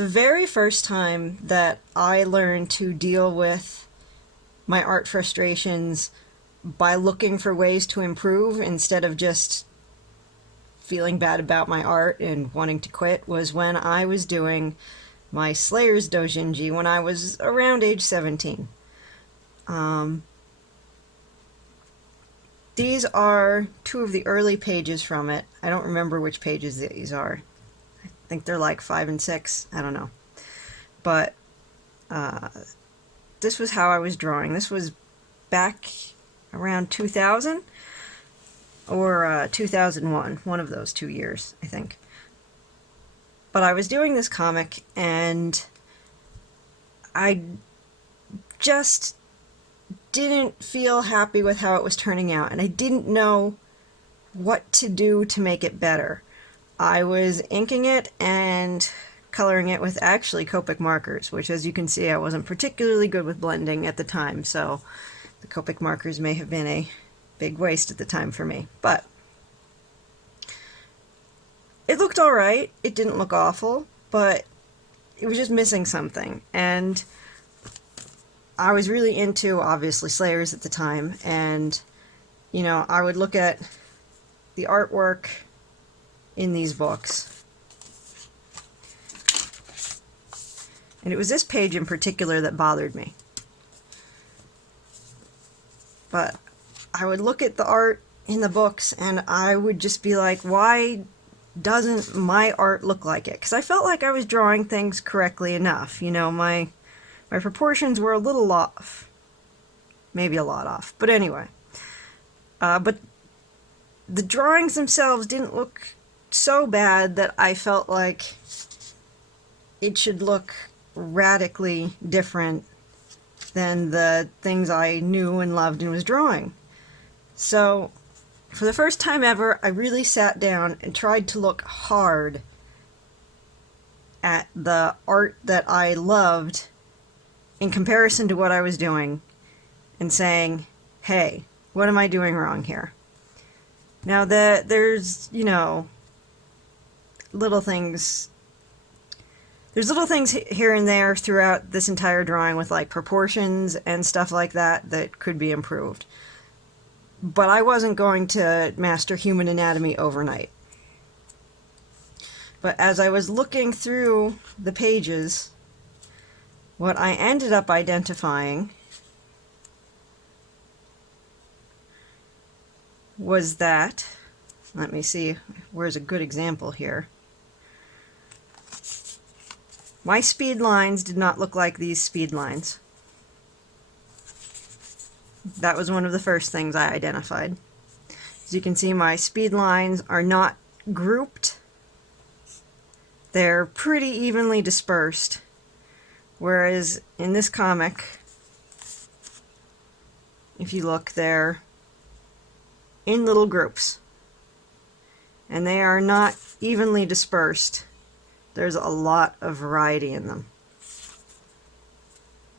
The very first time that I learned to deal with my art frustrations by looking for ways to improve instead of just feeling bad about my art and wanting to quit was when I was doing my Slayer's doujinshi when I was around age 17. These are two of the early pages from it. I don't remember which pages these are. I think they're like 5 and 6. I don't know. But this was how I was drawing. This was back around 2000 or 2001, one of those 2 years, I think. But I was doing this comic and I just didn't feel happy with how it was turning out, and I didn't know what to do to make it better. I was inking it and coloring it with actually Copic markers, which, as you can see, I wasn't particularly good with blending at the time, so the Copic markers may have been a big waste at the time for me. But it looked alright. It didn't look awful, but it was just missing something. And I was really into, obviously, Slayers at the time, and, you know, I would look at the artwork in these books. And it was this page in particular that bothered me. But I would look at the art in the books and I would just be like, why doesn't my art look like it? Because I felt like I was drawing things correctly enough. You know, my proportions were a little off. Maybe a lot off. But anyway. But the drawings themselves didn't look so bad that I felt like it should look radically different than the things I knew and loved and was drawing. So, for the first time ever, I really sat down and tried to look hard at the art that I loved in comparison to what I was doing and saying, hey, what am I doing wrong here? Now, there's, you know, little things. There's little things here and there throughout this entire drawing with like proportions and stuff like that that could be improved. But I wasn't going to master human anatomy overnight. But as I was looking through the pages, what I ended up identifying was that, let me see, where's a good example here. My speed lines did not look like these speed lines. That was one of the first things I identified. As you can see, my speed lines are not grouped. They're pretty evenly dispersed. Whereas in this comic, if you look, they're in little groups. And they are not evenly dispersed. There's a lot of variety in them.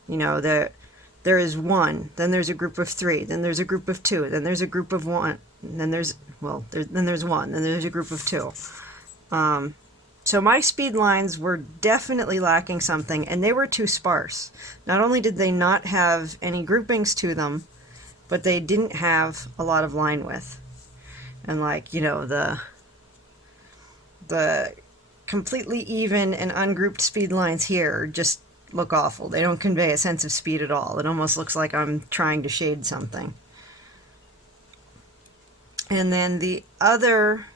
You know, there is one, then there's a group of 3, then there's a group of 2, then there's a group of 1, and then there's, well, then there's 1, then there's a group of 2. So my speed lines were definitely lacking something, and they were too sparse. Not only did they not have any groupings to them, but they didn't have a lot of line width. And like, you know, the completely even and ungrouped speed lines here just look awful. They don't convey a sense of speed at all. It almost looks like I'm trying to shade something. And then the other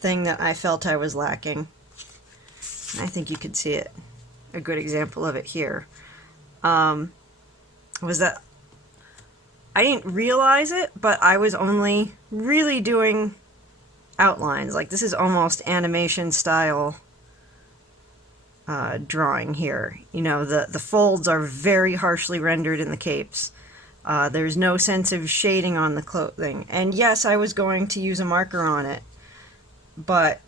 thing that I felt I was lacking, I think you could see it, a good example of it here, was that I didn't realize it, but I was only really doing outlines. Like, this is almost animation style drawing here. You know, the folds are very harshly rendered in the capes. There's no sense of shading on the clothing. And yes, I was going to use a marker on it, but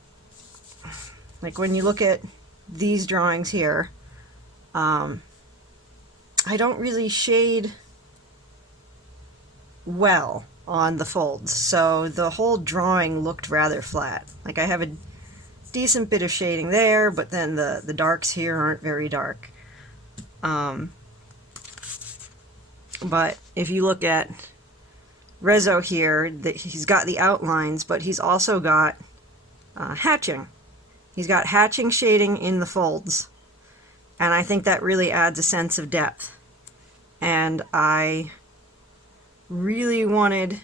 like when you look at these drawings here, I don't really shade well on the folds, so the whole drawing looked rather flat. Like, I have decent bit of shading there, but then the darks here aren't very dark. But if you look at Rezo here, he's got the outlines, but he's also got hatching. He's got hatching shading in the folds, and I think that really adds a sense of depth. And I really wanted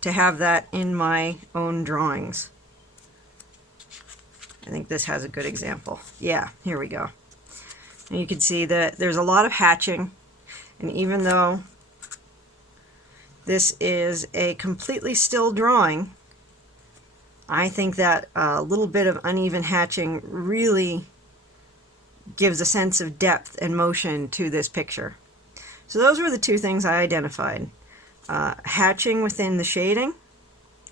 to have that in my own drawings. I think this has a good example. Yeah, here we go. And you can see that there's a lot of hatching, and even though this is a completely still drawing, I think that a little bit of uneven hatching really gives a sense of depth and motion to this picture. So those were the two things I identified. Hatching within the shading,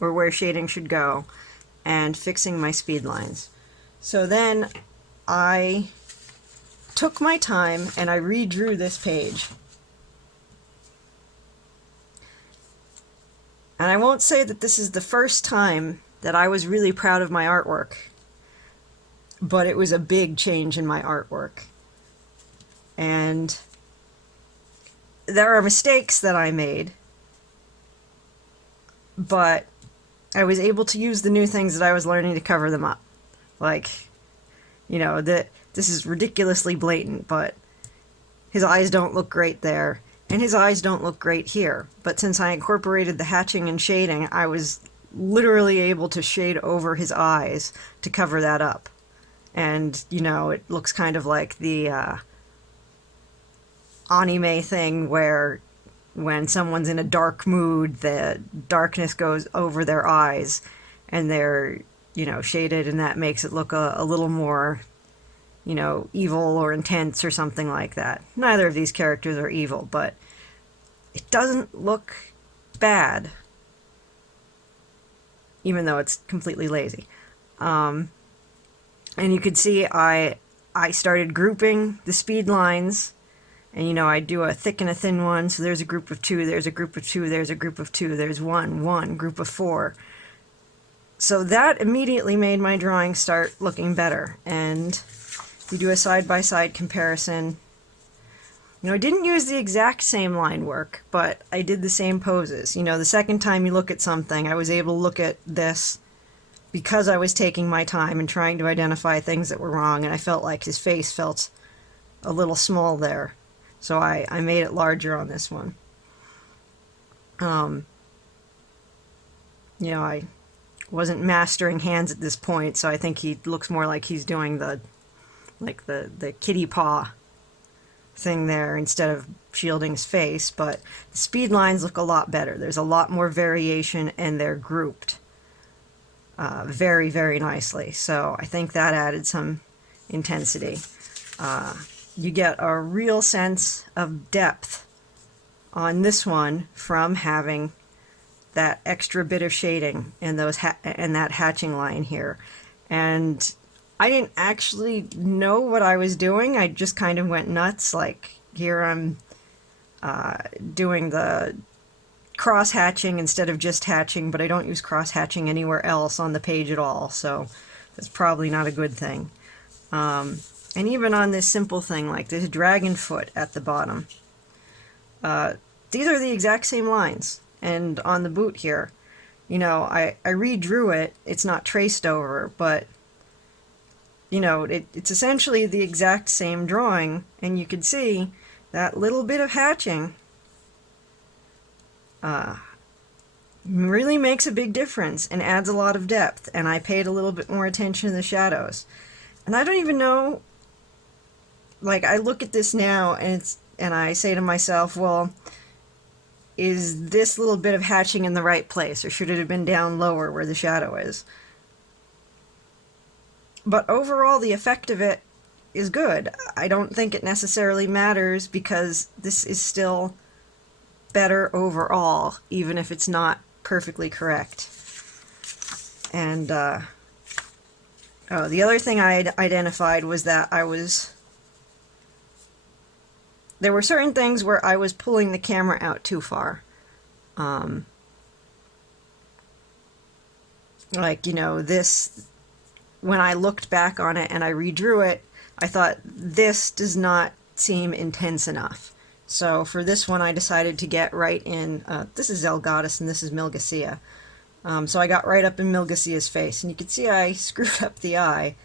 or where shading should go, and fixing my speed lines. So then I took my time and I redrew this page. And I won't say that this is the first time that I was really proud of my artwork, but it was a big change in my artwork. And there are mistakes that I made, but I was able to use the new things that I was learning to cover them up. Like, you know, this is ridiculously blatant, but his eyes don't look great there, and his eyes don't look great here. But since I incorporated the hatching and shading, I was literally able to shade over his eyes to cover that up. And, you know, it looks kind of like the anime thing where when someone's in a dark mood, the darkness goes over their eyes and they're, you know, shaded, and that makes it look a little more, you know, evil or intense or something like that. Neither of these characters are evil, but it doesn't look bad, even though it's completely lazy. And you can see I started grouping the speed lines, and, you know, I do a thick and a thin one, so there's a group of 2, there's a group of 2, there's a group of 2, there's 1, group of 4. So that immediately made my drawing start looking better. And if you do a side-by-side comparison, you know, I didn't use the exact same line work, but I did the same poses. You know, the second time you look at something, I was able to look at this because I was taking my time and trying to identify things that were wrong, and I felt like his face felt a little small there. So I made it larger on this one. You know, I wasn't mastering hands at this point, so I think he looks more like he's doing the kitty paw thing there instead of shielding his face, but the speed lines look a lot better. There's a lot more variation, and they're grouped very, very nicely. So I think that added some intensity. You get a real sense of depth on this one from having that extra bit of shading and that hatching line here. And I didn't actually know what I was doing. I just kind of went nuts. Like, here I'm doing the cross hatching instead of just hatching, but I don't use cross hatching anywhere else on the page at all, so that's probably not a good thing. And even on this simple thing like this dragon foot at the bottom, these are the exact same lines. And on the boot here, you know, I redrew it. It's not traced over, but, you know, it's essentially the exact same drawing, and you can see that little bit of hatching really makes a big difference and adds a lot of depth, and I paid a little bit more attention to the shadows. And I don't even know, like, I look at this now and I say to myself, well, is this little bit of hatching in the right place, or should it have been down lower where the shadow is? But overall, the effect of it is good. I don't think it necessarily matters, because this is still better overall, even if it's not perfectly correct. And, oh, the other thing I identified was that there were certain things where I was pulling the camera out too far. Like, you know, this when I looked back on it and I redrew it, I thought, this does not seem intense enough. So for this one, I decided to get right in, this is Zelgadis and this is Milgacia. So I got right up in Milgacia's face, and you can see I screwed up the eye.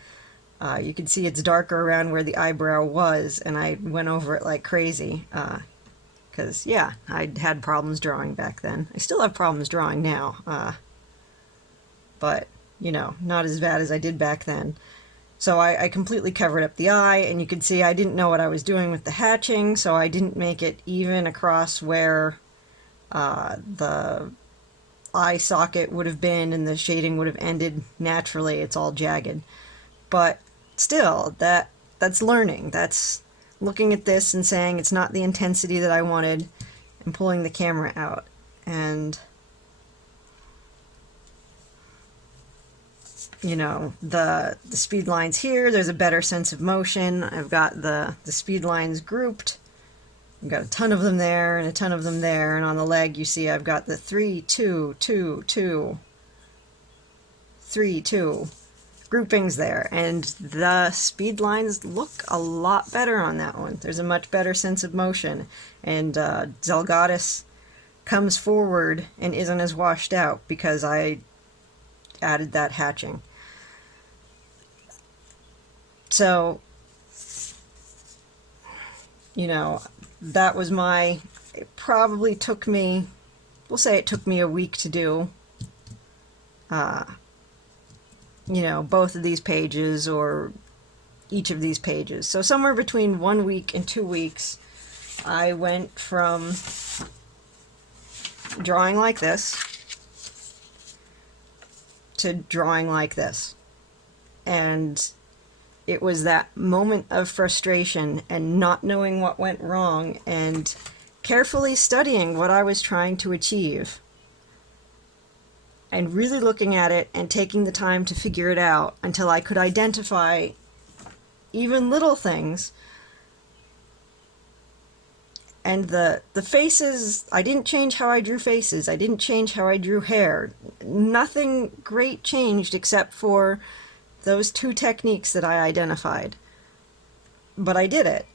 You can see it's darker around where the eyebrow was, and I went over it like crazy. Because, yeah, I'd had problems drawing back then. I still have problems drawing now. But, you know, not as bad as I did back then. So I completely covered up the eye, and you can see I didn't know what I was doing with the hatching, so I didn't make it even across where the eye socket would have been and the shading would have ended naturally. It's all jagged. But still, that's learning. That's looking at this and saying it's not the intensity that I wanted and pulling the camera out. And you know, the speed lines here, there's a better sense of motion. I've got the speed lines grouped. I've got a ton of them there and a ton of them there, and on the leg you see I've got the 3, 2, 2, 2, 3, 2 groupings there, and the speed lines look a lot better on that one. There's a much better sense of motion, and Zelgadis comes forward and isn't as washed out because I added that hatching. So, you know, that was it probably took me, we'll say it took me a week to do, you know, both of these pages or each of these pages. So somewhere between 1 week and 2 weeks, I went from drawing like this to drawing like this. And it was that moment of frustration and not knowing what went wrong and carefully studying what I was trying to achieve and really looking at it and taking the time to figure it out until I could identify even little things. And the faces, I didn't change how I drew faces. I didn't change how I drew hair. Nothing great changed except for those 2 techniques that I identified. But I did it.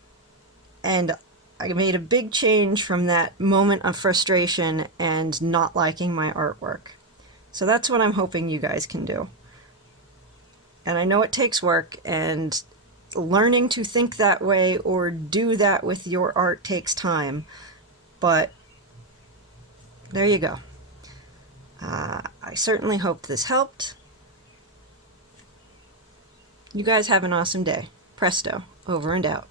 And I made a big change from that moment of frustration and not liking my artwork. So that's what I'm hoping you guys can do. And I know it takes work, and learning to think that way or do that with your art takes time. But there you go. I certainly hope this helped. You guys have an awesome day. Presto, over and out.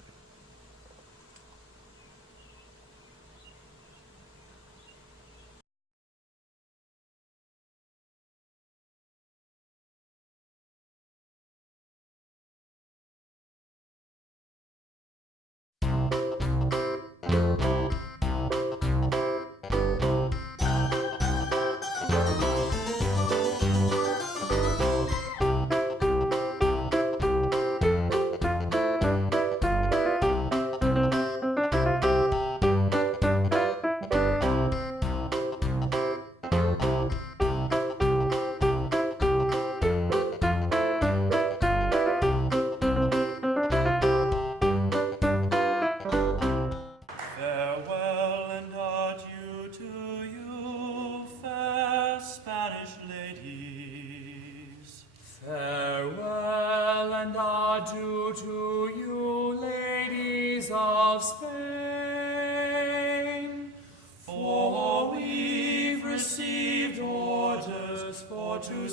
Farewell and adieu to you, fair Spanish ladies. Farewell and adieu to you, ladies of Spain. For we've received orders for to